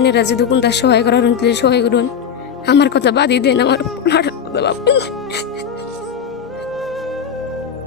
আনেরা যদি কোনটা সহায় করার তাহলে সহায় করুন। আমার কথা বাদই দেন, আমার পোলাটার কথা ভাবুন।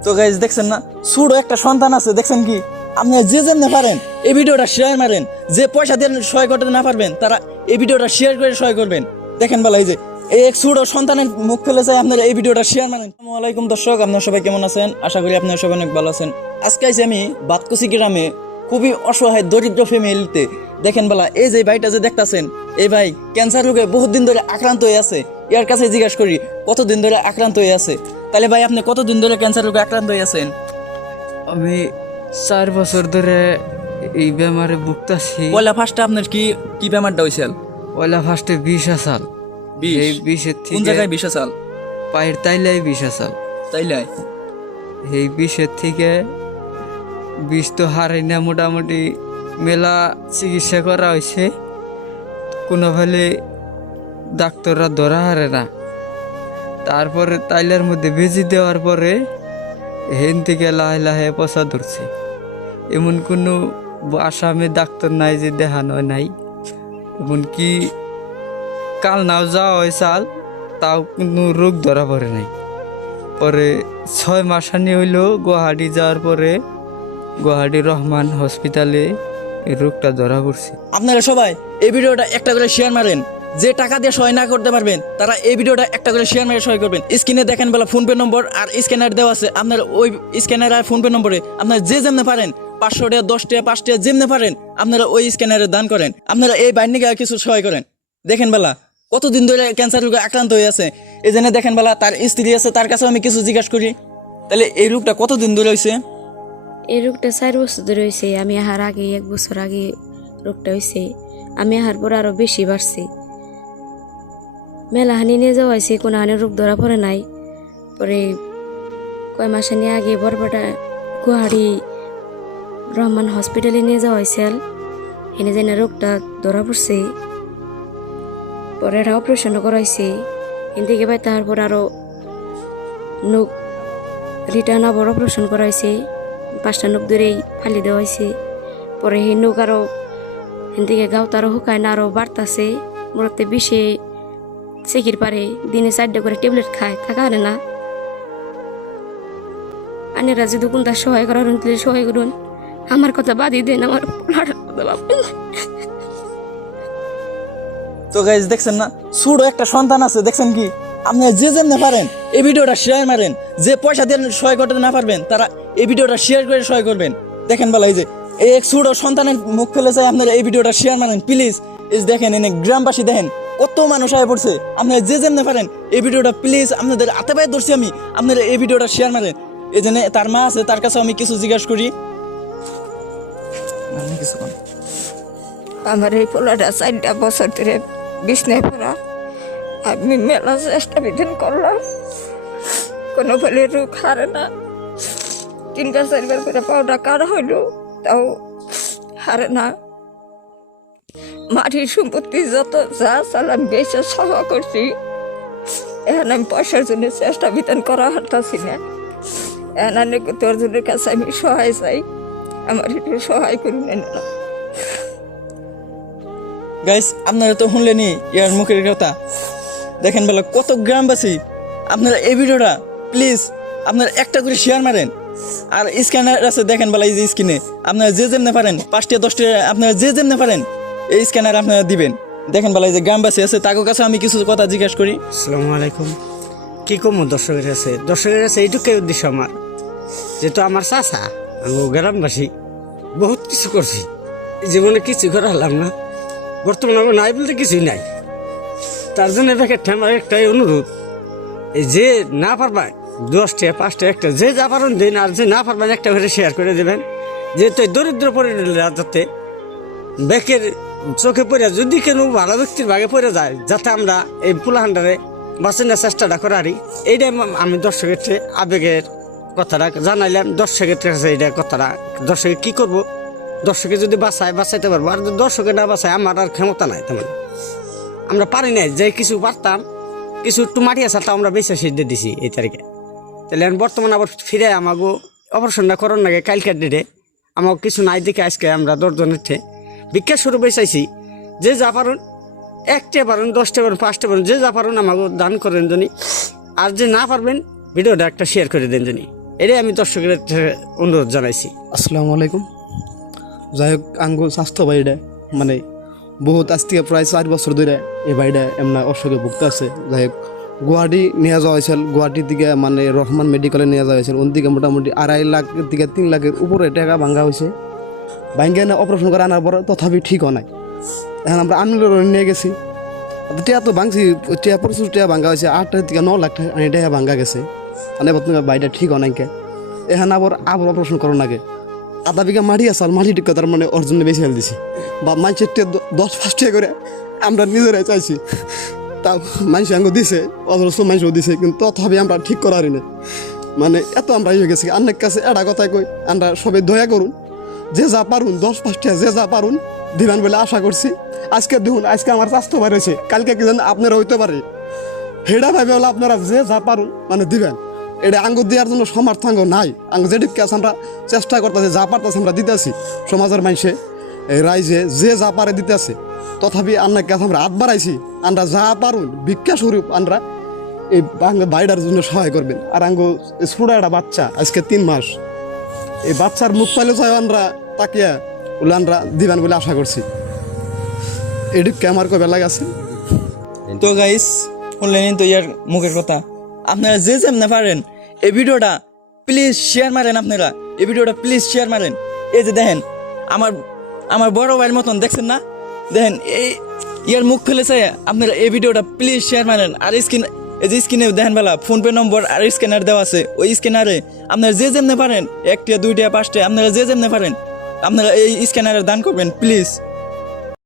তো গাইজ দেখছেন না, ছোট একটা সন্তান আছে, দেখছেন কি? আপনি যে যেমনি পারেন এই ভিডিওটা শেয়ার মারেন। যে পয়সা দিয়ে সহায় করতে না পারবেন তারা এই ভিডিওটা শেয়ার করে সহায় করবেন। দেখেন বলা এই যে এই এক ছোট সন্তানের মুখ ফেলে যায়, আপনারা এই ভিডিওটা শেয়ার মারেন। আসসালামু আলাইকুম দর্শক, আপনারা সবাই কেমন আছেন? আশা করি আপনারা সবাই অনেক ভালো আছেন। আজকে আইছি আমি বাতকুচি গ্রামে, খুবই অসহায় দরিদ্র ফ্যামিলিতে। দেখেন বলা এই যে ভাইটা যে দেখতাছেন, এই ভাই ক্যান্সার রোগে বহুত দিন ধরে আক্রান্ত হয়ে আছে। এর কাছে জিজ্ঞাসা করি কতদিন ধরে আক্রান্ত হয়ে আছে। তাহলে ভাই আপনি কতদিন ধরে ক্যান্সার রোগে আক্রান্ত হয়ে আছেন? আমি 4 বছর ধরে এই বেমারে ভুগতাছি। পয়লা ফার্স্টে আপনার কি কি বেমারটা হয়েছিল? পয়লা ফার্স্টে 20 আসাল। এই 20 কোন জায়গায় 20 সাল? পায়ের তাইলাই 20 আসাল। তাইলে এই 20 থেকে 20 তো হারাই না, মোটামুটি মেলা চিকিৎসা করা হয়েছে, কোনো ফলে ডাক্তাররা ধরা হারে না। তারপরে তাইলার মধ্যে বেজি দেওয়ার পরে হেন থেকে লাহে লাহে পচা ধরছে। এমন কোনো আসামে ডাক্তার নাই যে দেখানো নাই। এমনকি কাল নাও যাওয়া হয় চাল, তাও কোনো রোগ ধরা পড়ে নাই। পরে 6 মাসানি হইল গুয়াহাটি যাওয়ার পরে গুয়াহাটি রহমান হসপিটালে এই রোগটা ধরা পড়ছে। আপনারা সবাই এই ভিডিওটা একটা করে শেয়ার মারেন। যে টাকা দিয়ে সহায় না করতে পারবেন তারা এই ভিডিওটা একটা করে শেয়ার মেরে সহায় করবেন। স্ক্রিনে দেখেন বলা ফোনপে নম্বর আর স্ক্যানার দেওয়া আছে। আপনার ওই স্ক্যানার আর ফোনপে নম্বরে আপনারা যে যেমনি পারেন 500 টাকা 10 টাকা 5 টাকা যেমনি পারেন আপনারা ওই স্ক্যানারে দান করেন। আপনারা এই বাইন্ডিকে কিছু সহায় করেন। দেখেন বেলা কতদিন ধরে ক্যান্সার রোগে আক্রান্ত হয়ে আছে। এই জন্য দেখেন বেলা তার স্ত্রী আছে, তার কাছেও আমি কিছু জিজ্ঞাসা করি। তাহলে এই রোগটা কতদিন ধরে হয়েছে? এই রোগটা 4 বছর ধরে হয়েছে। আমি আহার আগে 1 বছর আগে রোগটা হয়েছে। আমি আহার পর আরো বেশি বাড়ছে। মেলাহানি নিয়ে যাওয়া হয়েছে, কোনো হানি রোগ ধরা পড়ে নাই। পরে কয় মাসানি আগে বরপেটা গুয়াহাটি রহমান হসপিটালে নিয়ে যাওয়া হয়েছিল। এনে যেন রোগটা ধরা পড়ছে। পরে এটা অপারেশনও করা হয়েছে। এন থেকে পাই তারপর আরো নখ রিটার্ন আবার অপারেশন করা হয়েছে। 5টা নখ ধরেই ফালি দেওয়া হয়েছে। পরে সেই নখ আরো এন থেকে গাও তারও শুকায় না, আরো বাড়তাছে। মোটাতে 20 চেকির পারে দিনে 4টা করে ট্যাবলেট খায়, থাকা হারে না। আনেরা যদি কোনটা সহায় করার তাহলে সহায় করুন। আমার কথা বাদই দেন, আমার পোলাটার কথা ভাবুন। তো গাইজ দেখছেন না, ছোট একটা সন্তান আছে, দেখছেন কি? আপনি যে যেমনি পারেন এই ভিডিওটা শেয়ার মারেন। যে পয়সা দিয়ে সহায় করতে না পারবেন তারা এই ভিডিওটা শেয়ার করে সহায় করবেন। দেখেন বলা এই যে এই এক ছোট সন্তানের মুখ ফেলে যায়, আপনারা এই ভিডিওটা শেয়ার মারেন প্লিজ। এই যে দেখেন এনে গ্রামবাসী দেখেন কত মানুষ আয় পড়ছে। আপনারা যে যেমনি পারেন এই ভিডিওটা প্লিজ, আপনাদের হাতে পায়ে ধরছি আমি, আপনারা এই ভিডিওটা শেয়ার মারেন। এই জন্য তার মা আছে, তার কাছে আমি কিছু জিজ্ঞাসা করি। কিছু আমার এই পোলাটা 4টা বছর ধরে বিছনায় পড়া। আমি মেলা চেষ্টা বিধান করলাম, কোনো ফলে রোগ হারে না। 3-4বার করে পাউডার কাটা হইল, তাও হারে না। মাটির সম্পত্তি যত যা চালাম বেশি সভা করছি। এখন আমি পয়সার জন্য চেষ্টা বিধান করা হারতাছি না। এখন অনেক তোরজনের কাছে আমি সহায় চাই, আমার একটু সহায় করুন। গাইস আপনারা তো শুনলেনি ইয়ার মুখের কথা। দেখেন বলো কত গ্রামবাসী, আপনারা এই ভিডিওটা প্লিজ আপনারা একটা করে শেয়ার মারেন। আর স্ক্যানার আছে দেখেন বলা এই যে স্ক্রিনে, আপনারা যে যেমনি পারেন 5 টাকা 10 টাকা আপনারা যে যেমনি পারেন এই স্ক্যানার আপনারা দিবেন। দেখেন বলা এই যে গ্রামবাসী আছে, তাদের কাছে আমি কিছু কথা জিজ্ঞাসা করি। আসসালামু আলাইকুম। কি কম দর্শকের কাছে এইটুকুই উদ্দেশ্য আমার, যেহেতু আমার চাচা আমি গ্রামবাসী বহুত কিছু করছি, জীবনে কিছু করা হলাম না। বর্তমানে আমার নাই বলতে কিছুই নাই। তার জন্য আমার একটাই অনুরোধ, এই যে না পারবেন 10 টাকা 5 টাকা একটা যে যা পারেন দিন, আর যে না পারবেন একটা করে শেয়ার করে দেবেন। যেহেতু দরিদ্র পরিবারের যাতে ব্যাকের চোখে পড়ে যদি কেন ভালো ব্যক্তির ভাগে পড়ে যায়, যাতে আমরা এই পোলাহান্ডারে বাঁচানোর চেষ্টাটা করারি, এইটাই আমি দর্শকের আবেগের কথাটা জানাইলাম। দর্শকের কাছে এইটা কথাটা, দর্শকে কী করবো, দর্শকে যদি বাঁচাইতে পারবো। আর দর্শকে না বাঁচায় আমার আর ক্ষমতা নাই, তেমন আমরা পারি নাই। যে কিছু পারতাম, কিছু একটু মাটি আসাটা আমরা বেশি সিদ্ধে দিছি এই তারিখে। তাহলে বর্তমানে আবার ফিরে আমাকে অপারেশনটা করার নাকি কালকের ডেটে আমাকে কিছু নাই দেখে আজকে আমরা 10 জনের ভিক্ষা শুরু বেচাইছি। যে যা পারেন, 1টা পারেন, 10টা পারেন, 5টা পারেন, যে যা পারেন আমাকে দান করেন জানি। আর যে না পারবেন ভিডিওটা একটা শেয়ার করে দেন জানি। এটাই আমি দর্শকের অনুরোধ জানাইছি। আসসালামু আলাইকুম। যাই হোক আঙ্গুল স্বাস্থ্য বাড়িটা মানে বহুত আজ থেকে প্রায় 4 বছর ধরে এই বাড়িটা এমন অসুখে ভুগতে আছে। যাই হোক গুয়াহাটি নিয়ে যাওয়া হয়েছিল, গুয়াহাটির দিকে মানে রহমান মেডিকেলে নিয়ে যাওয়া হয়েছিল। ওর দিকে মোটামুটি 2.5 লাখ থেকে 3 লাখের উপরে টাকা ভাঙ্গা হয়েছে। ভাঙ্গে এনে অপারেশন করে আনার পর তথাপি ঠিকও নাই। এখন আমরা আমিলের নিয়ে গেছি, টিয়া তো ভাঙছি, টিয়া প্রচুর টিয়া ভাঙ্গা হয়েছে, 8 থেকে 9 লাখ টাকা ভাঙ্গা গেছে। মানে বাড়িটা ঠিক অনেকে এখানে আবার অপারেশন করো নাকি। 1/2 বিঘা মাটি আছে, মাটি টিকা তার মানে ওর জন্য বেশি হেল দিছি বা মানুষের 10-5 টাকা করে আমরা নিজেরাই চাইছি। তা মানুষ আঙ্গ দিছে, অজস্র মানুষও দিছে, কিন্তু তথাপি আমরা ঠিক করারি না। মানে এত আমরা হয়ে গেছি। অনেক কাছে এটা কথাই কই, আমরা সবাই দয়া করুন, যে যা পারুন 10-5 টাকা যে যা পারুন দিবেন বলে আশা করছি। আজকে দেখুন, আজকে আমার স্বাস্থ্য বেড়েছে, কালকে কি জানেন আপনারা হইতে পারে। হেডা ভাবে হলো আপনারা যে যা পারুন মানে দিবেন। এটা আঙ্গ দেওয়ার জন্য সমর্থাঙ্গ নাই। আঙ্গ যেটি কাজ আমরা চেষ্টা করতেছি, যা পারতেছি আমরা দিতেছি। সমাজের মানুষে রাইজে যে যা পারে দিতেছে, তথাপি আন্নার কাছে আমরা হাত বাড়াইছি। আমরা যা পারুন ভিক্ষা স্বরূপ আমরা এই বাইরের জন্য সহায় করবেন। আর আঙ্গ ছোট একটা বাচ্চা আজকে 3 মাস, এই বাচ্চার মুখ পাইলে চাই আমরা তাকিয়া বলে আমরা দিবেন বলে আশা করছি। এদিকে আমার কবে লাগাছে। তো গাইস শুনলেন তো ইয়ার মুখের কথা। আপনারা যে যেমনে পারেন এই ভিডিওটা প্লিজ শেয়ার মারেন। আপনারা এই ভিডিওটা প্লিজ শেয়ার মারেন। এই যে দেখেন আমার বড় ভাইয়ের মতন দেখছেন না, দেখেন এই ইয়ার মুখ ফেলেছে। আপনারা এই ভিডিওটা প্লিজ শেয়ার মারেন। আর এই যে স্ক্রিনে দেখেন বেলা ফোনপে নম্বর আর স্ক্যানার দেওয়া আছে, ওই স্ক্যানারে আপনারা যে যেমনে পারেন 1টা 2টা 5টা আপনারা যে যেমনে পারেন আপনারা এই স্ক্যানারে দান করবেন প্লিজ।